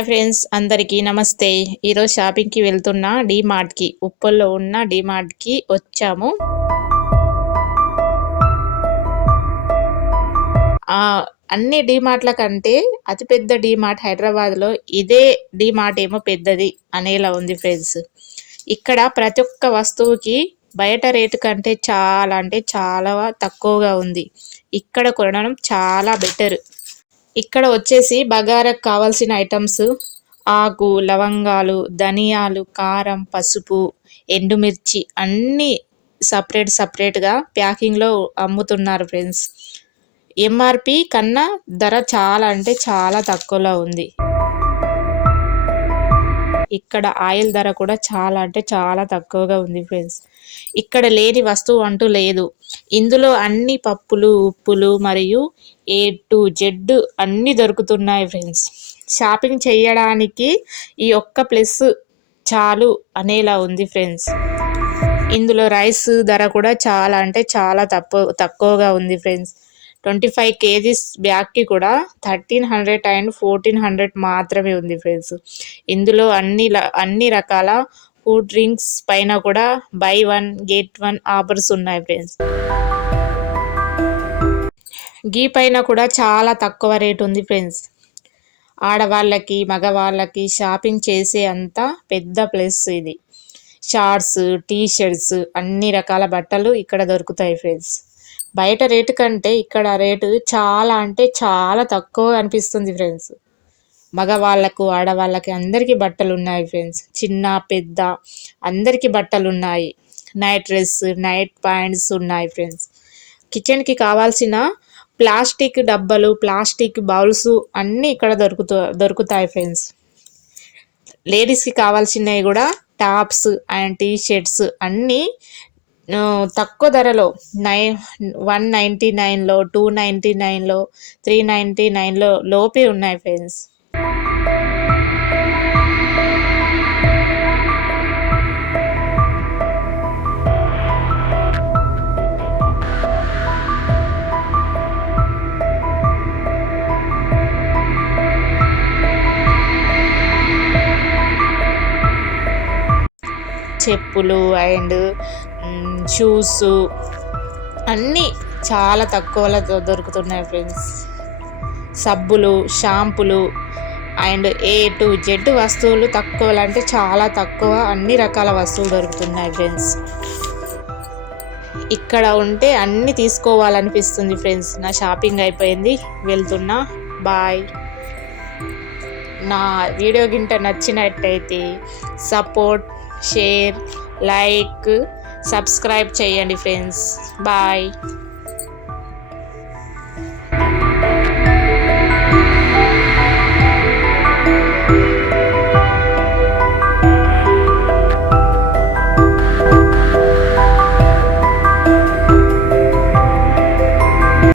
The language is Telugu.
హాయ్ ఫ్రెండ్స్, అందరికీ నమస్తే. ఈరోజు షాపింగ్కి వెళ్తున్న డీమార్ట్కి, ఉప్పల్లో ఉన్న డీమార్ట్కి వచ్చాము. అన్ని డీమార్ట్ల కంటే అతిపెద్ద డీమార్ట్ హైదరాబాద్లో ఇదే డీమార్ట్ ఏమో పెద్దది అనేలా ఉంది ఫ్రెండ్స్. ఇక్కడ ప్రతి ఒక్క వస్తువుకి బయట రేటు కంటే చాలా అంటే చాలా తక్కువగా ఉంది. ఇక్కడ కొనడం చాలా బెటర్. ఇక్కడ వచ్చేసి బగారాకు కావాల్సిన ఐటమ్స్ ఆకు, లవంగాలు, ధనియాలు, కారం, పసుపు, ఎండుమిర్చి అన్నీ సపరేట్గా ప్యాకింగ్లో అమ్ముతున్నారు ఫ్రెండ్స్. ఎంఆర్పి కన్నా ధర చాలా అంటే చాలా తక్కువలో ఉంది. ఇక్కడ ఆయిల్ ధర కూడా చాలా అంటే చాలా తక్కువగా ఉంది ఫ్రెండ్స్. ఇక్కడ లేని వస్తువు అంటూ లేదు. ఇందులో అన్ని పప్పులు, ఉప్పులు మరియు A to Z అన్నీ దొరుకుతున్నాయి ఫ్రెండ్స్. షాపింగ్ చేయడానికి ఈ ఒక్క ప్లస్ చాలు అనేలా ఉంది ఫ్రెండ్స్. ఇందులో రైస్ ధర కూడా చాలా అంటే చాలా తక్కువగా ఉంది ఫ్రెండ్స్. 25 kgs బ్యాగ్కి కూడా 1300 అండ్ 1400 మాత్రమే ఉంది ఫ్రెండ్స్. ఇందులో అన్ని రకాల ఫుడ్ డ్రింక్స్ పైన కూడా బై 1 get 1 ఆఫర్స్ ఉన్నాయి ఫ్రెండ్స్. గీ పైన కూడా చాలా తక్కువ రేట్ ఉంది ఫ్రెండ్స్. ఆడవాళ్ళకి, మగవాళ్ళకి షాపింగ్ చేసే అంత పెద్ద ప్లేస్ ఇది. షార్ట్స్, టీషర్ట్స్, అన్ని రకాల బట్టలు ఇక్కడ దొరుకుతాయి ఫ్రెండ్స్. బయట రేటు కంటే ఇక్కడ రేటు చాలా అంటే చాలా తక్కువ అనిపిస్తుంది ఫ్రెండ్స్. మగవాళ్ళకు, ఆడవాళ్ళకి అందరికీ బట్టలు ఉన్నాయి ఫ్రెండ్స్. చిన్న పెద్ద అందరికీ బట్టలు ఉన్నాయి. నైట్ డ్రెస్, నైట్ ప్యాంట్స్ ఉన్నాయి ఫ్రెండ్స్. కిచెన్కి కావాల్సిన ప్లాస్టిక్ డబ్బాలు, ప్లాస్టిక్ బౌల్స్ అన్నీ ఇక్కడ దొరుకుతాయి ఫ్రెండ్స్. లేడీస్కి కావాల్సినవి కూడా టాప్స్ అండ్ టీషర్ట్స్ అన్నీ తక్కువ ధరలో 199లో, 299లో, 399లో లోపే ఉన్నాయి ఫ్రెండ్స్. చెప్పులు అండ్ షూస్ అన్నీ చాలా తక్కువలో దొరుకుతున్నాయి ఫ్రెండ్స్. సబ్బులు, షాంపులు అండ్ A to Z వస్తువులు తక్కువలో అంటే చాలా తక్కువ అన్ని రకాల వస్తువులు దొరుకుతున్నాయి ఫ్రెండ్స్. ఇక్కడ ఉంటే అన్నీ తీసుకోవాలనిపిస్తుంది ఫ్రెండ్స్. నా షాపింగ్ అయిపోయింది, వెళ్తున్నా. బాయ్. నా వీడియో గింట నచ్చినట్టయితే సపోర్ట్, షేర్, లైక్, సబ్స్క్రైబ్ చేయండి ఫ్రెండ్స్. బాయ్.